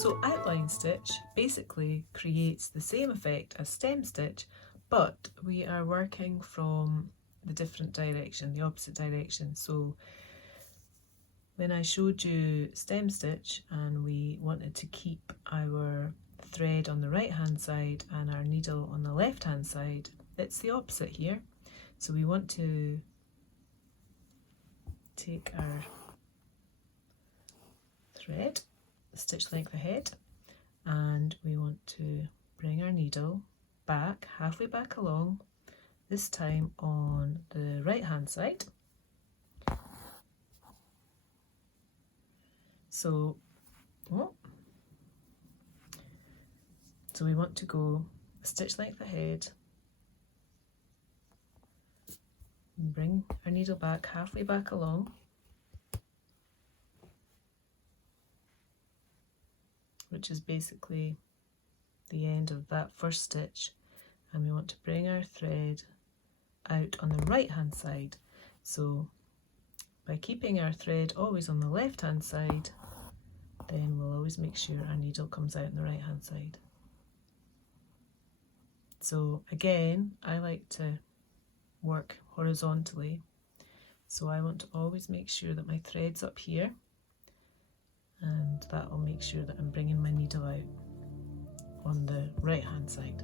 So outline stitch basically creates the same effect as stem stitch, but we are working from the different direction, the opposite direction. So when I showed you stem stitch and we wanted to keep our thread on the right hand side and our needle on the left hand side, it's the opposite here. So we want to take our thread, stitch length ahead, and we want to bring our needle back, halfway back along, this time on the right hand side. So we want to go stitch length ahead, bring our needle back, halfway back along, which is basically the end of that first stitch, and we want to bring our thread out on the right hand side. So by keeping our thread always on the left hand side, then we'll always make sure our needle comes out on the right hand side. So again, I like to work horizontally, so I want to always make sure that my thread's up here, and that will make sure that I'm bringing my needle out on the right hand side.